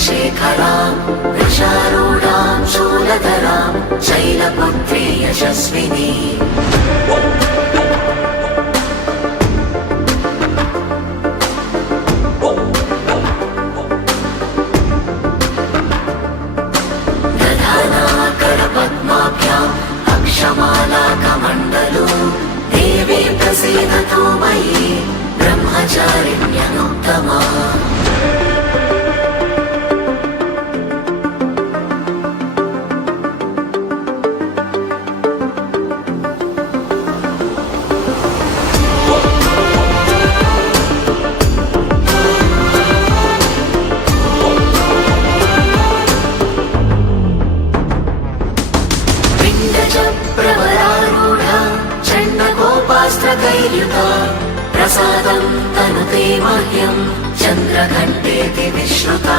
शेखरां वृषारूढां शूलधरां शैलपुत्री यशस्विनी दधानाकरपद्माभ्याम् अक्षमालाकमण्डलो देवी प्रसीदतु मयि ब्रह्मचारिण्यनुत्तमा प्रवरारूढा चण्डकोपास्त्रकैर्युता प्रसादं तनुते मह्यं चन्द्रघण्टेति विश्रुता।